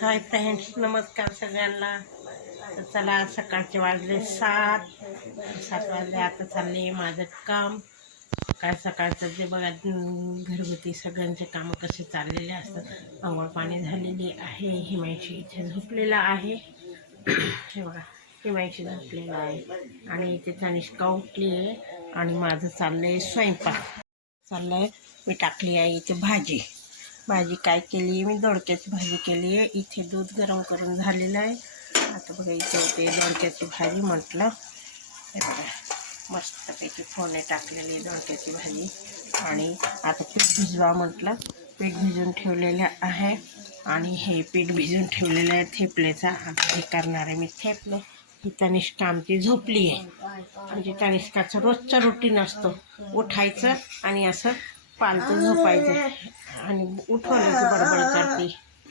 Hi friends नमस्कार सगळ्यांना. तर चला सकाळचे वाजले सात. सात वाजले आता चालले माझं काम. सकाळ सकाळचं जे बघा घरगुती सगळ्यांचे कामं कसे चाललेले असतात. आंघोळ पाणी झालेली आहे हिमायशी इथे झोपलेला आहे. हे बघा हिमायशी झोपलेला आहे. आणि इथे तनिष्का उठली आहे आणि माझं चाललं आहे स्वयंपाक. चाललं आहे मी टाकली आहे इथे भाजी. भाजी काय केली आहे? मी दोडक्याची भाजी केली आहे. इथे दूध गरम करून झालेलं आहे. आता बघा इथे ते दोडक्याची भाजी म्हटलं. हे बघा मस्तपैकी फोने टाकलेली आहे दोडक्याची भाजी. आणि आता पीठ भिजवा म्हटलं. पीठ भिजून ठेवलेलं आहे. आणि हे पीठ भिजून ठेवलेलं आहे थेपलेचा. आता हे करणार आहे मी थेपले. ही तनिष्का आमची झोपली आहे. म्हणजे तनिष्काचं रोजचं रुटीन असतो. उठायचं आणि असं पालतं झोपायचं. आणि उठवलं की बडबड करते.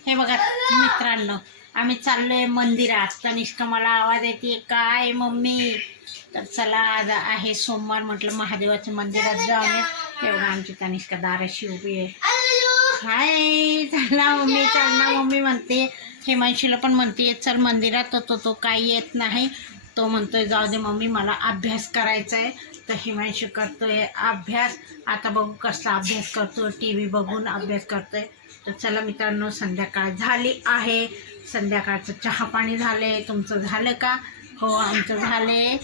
हे बघा मित्रांनो आम्ही चाललोय मंदिरात. तनिष्का मला आवाज येते काय मम्मी? तर चला आज आहे सोमवार म्हटलं महादेवाच्या मंदिरात जाऊया. हे बघा आमची तनिष्का दाराशी उभी आहे. हाय चला मम्मी चल ना मम्मी म्हणते. हेमांशीला पण म्हणते चल मंदिरात. तर तो काही येत नाही. तो म्हणतोय जाऊ दे मम्मी मला अभ्यास करायचा आहे तर हिमांशी करतोय अभ्यास? आता बघू कसला अभ्यास करतो टी व्ही बघून अभ्यास करतोय. तर चला मित्रांनो संध्याकाळ झाली आहे. संध्याकाळचं चहा पाणी आहे तुमचं झालं का? हो आमचं झाले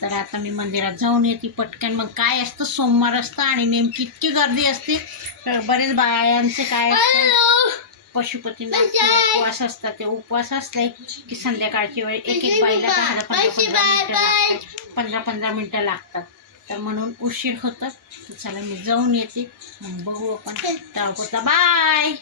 तर आता मी मंदिरात जाऊन येते पटकन. मग काय असतं? सोमवार असतं आणि नेमकी इतकी गर्दी असते. तर बरेच बायांचे काय असतं? पशुपतींना उपवास असतात ते उपवास असले की संध्याकाळची वेळ एक एक बाईला दहा पंधरा पंधरा मिनटं लागतात. पंधरा पंधरा मिनटं लागतात. तर म्हणून उशीर होतं चला मी जाऊन येते. बघू आपण. बाय.